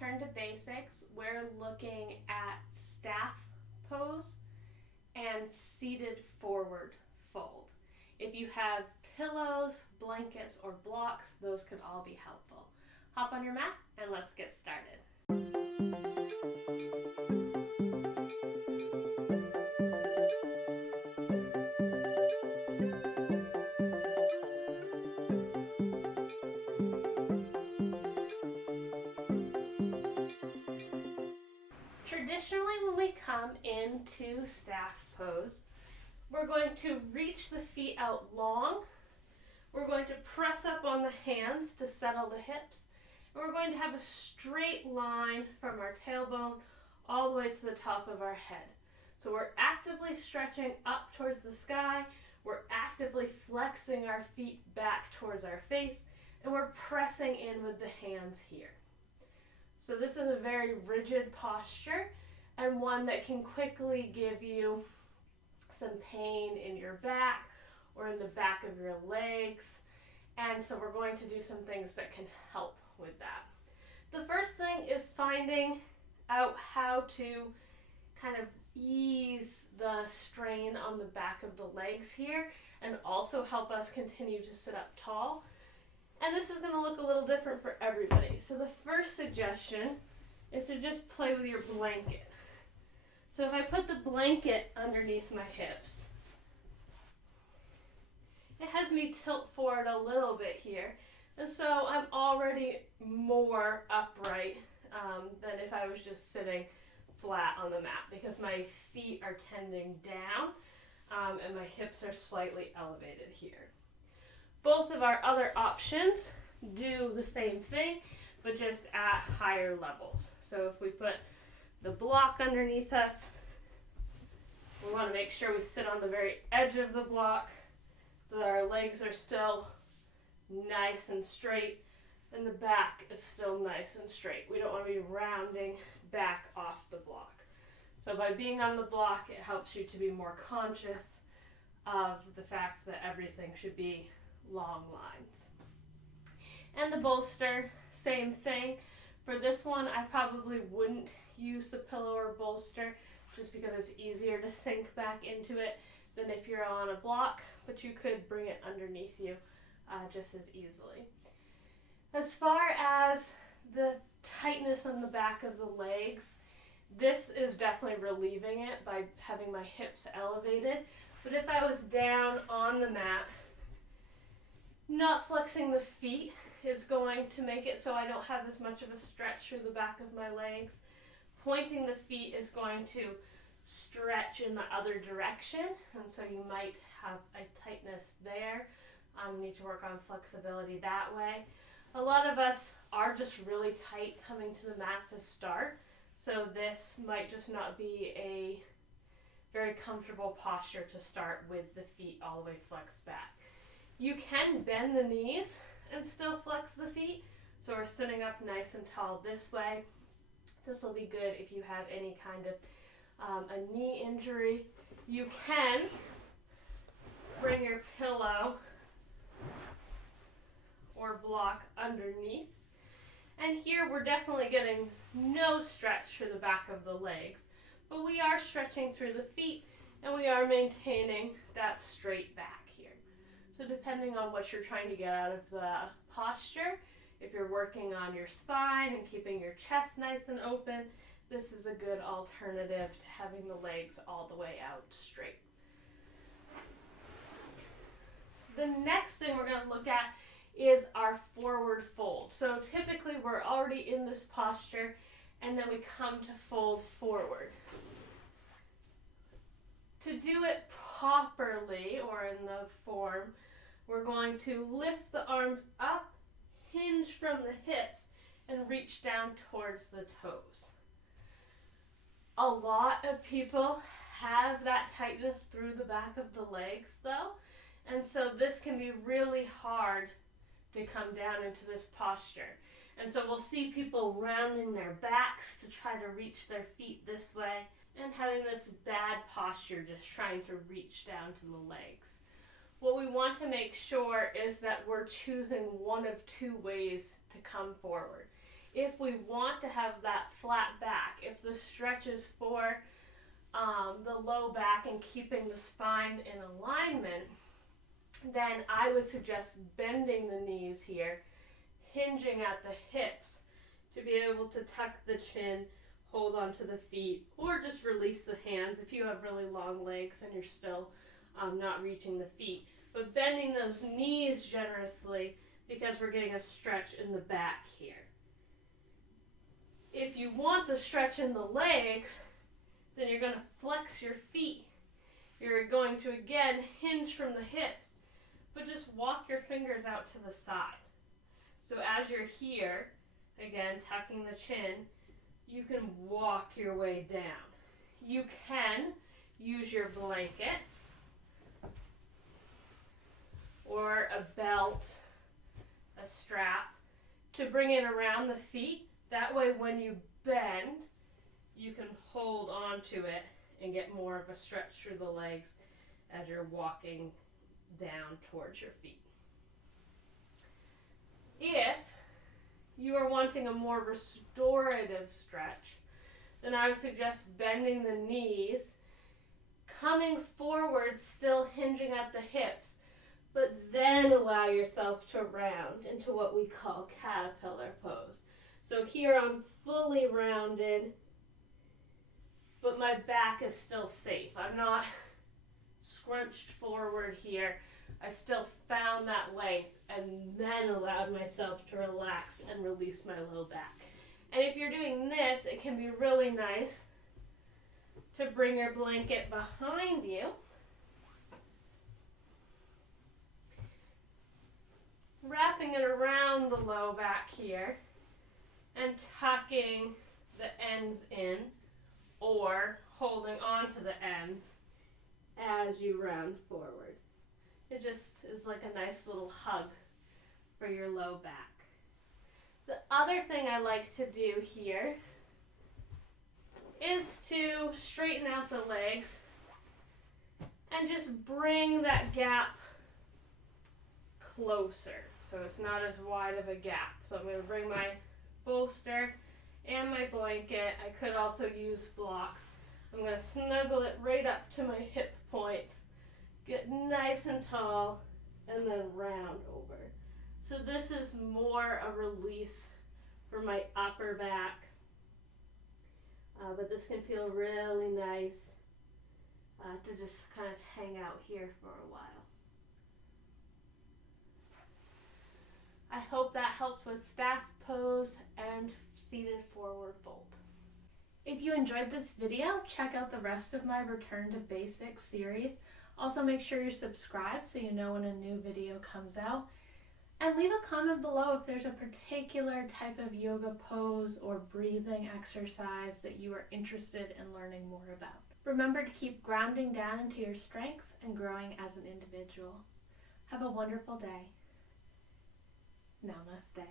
return to basics, we're looking at staff pose and seated forward fold. If you have pillows, blankets, or blocks, those could all be helpful. Hop on your mat and let's get started. Traditionally, when we come into staff pose, we're going to reach the feet out long. We're going to press up on the hands to settle the hips. And we're going to have a straight line from our tailbone all the way to the top of our head. So we're actively stretching up towards the sky. We're actively flexing our feet back towards our face. And we're pressing in with the hands here. So this is a very rigid posture and one that can quickly give you some pain in your back or in the back of your legs. And so we're going to do some things that can help with that. The first thing is finding out how to kind of ease the strain on the back of the legs here and also help us continue to sit up tall. And this is going to look a little different for everybody. So the first suggestion is to just play with your blanket. So if I put the blanket underneath my hips, it has me tilt forward a little bit here. And so I'm already more upright than if I was just sitting flat on the mat because my feet are tending down and my hips are slightly elevated here. Both of our other options do the same thing, but just at higher levels. So if we put the block underneath us, we want to make sure we sit on the very edge of the block so that our legs are still nice and straight and the back is still nice and straight. We don't want to be rounding back off the block. So by being on the block, it helps you to be more conscious of the fact that everything should be long lines. And the bolster, same thing. For this one, I probably wouldn't use the pillow or bolster just because it's easier to sink back into it than if you're on a block, but you could bring it underneath you just as easily. As far as the tightness on the back of the legs, this is definitely relieving it by having my hips elevated. But if I was down on the mat, not flexing the feet is going to make it so I don't have as much of a stretch through the back of my legs. Pointing the feet is going to stretch in the other direction, and so you might have a tightness there. You need to work on flexibility that way. A lot of us are just really tight coming to the mat to start, so this might just not be a very comfortable posture to start with the feet all the way flexed back. You can bend the knees and still flex the feet. So we're sitting up nice and tall this way. This will be good if you have any kind of a knee injury. You can bring your pillow or block underneath. And here we're definitely getting no stretch through the back of the legs, but we are stretching through the feet and we are maintaining that straight back here. So depending on what you're trying to get out of the posture, if you're working on your spine and keeping your chest nice and open, this is a good alternative to having the legs all the way out straight. The next thing we're going to look at is our forward fold. So typically we're already in this posture and then we come to fold forward. To do it properly, or in the form, we're going to lift the arms up, hinge from the hips, and reach down towards the toes. A lot of people have that tightness through the back of the legs though, and so this can be really hard to come down into this posture. And so we'll see people rounding their backs to try to reach their feet this way and having this bad posture just trying to reach down to the legs. What we want to make sure is that we're choosing one of two ways to come forward. if we want to have that flat back, if the stretch is for the low back and keeping the spine in alignment, then I would suggest bending the knees here, hinging at the hips to be able to tuck the chin, hold onto the feet, or just release the hands if you have really long legs and you're still not reaching the feet. But bending those knees generously because we're getting a stretch in the back here. If you want the stretch in the legs, then you're going to flex your feet. You're going to again hinge from the hips, but just walk your fingers out to the side. So as you're here, again tucking the chin, you can walk your way down. You can use your blanket or a belt, a strap, to bring it around the feet. That way when you bend, you can hold onto it and get more of a stretch through the legs as you're walking down towards your feet. If you are wanting a more restorative stretch, then I would suggest bending the knees, coming forward, still hinging at the hips, but then allow yourself to round into what we call caterpillar pose. So here I'm fully rounded, but my back is still safe. I'm not scrunched forward here. I still found that length and then allowed myself to relax and release my low back. And if you're doing this, it can be really nice to bring your blanket behind you, wrapping it around the low back here and tucking the ends in or holding onto the ends as you round forward. It just is like a nice little hug for your low back. The other thing I like to do here is to straighten out the legs and just bring that gap closer so it's not as wide of a gap. So I'm going to bring my bolster and my blanket. I could also use blocks. I'm going to snuggle it right up to my hip points, get nice and tall, and then round over. So this is more a release for my upper back, but this can feel really nice to just kind of hang out here for a while. I hope that helped with staff pose and seated forward fold. If you enjoyed this video, check out the rest of my Return to Basics series. Also make sure you're subscribed so you know when a new video comes out. And leave a comment below if there's a particular type of yoga pose or breathing exercise that you are interested in learning more about. Remember to keep grounding down into your strengths and growing as an individual. Have a wonderful day. Namaste.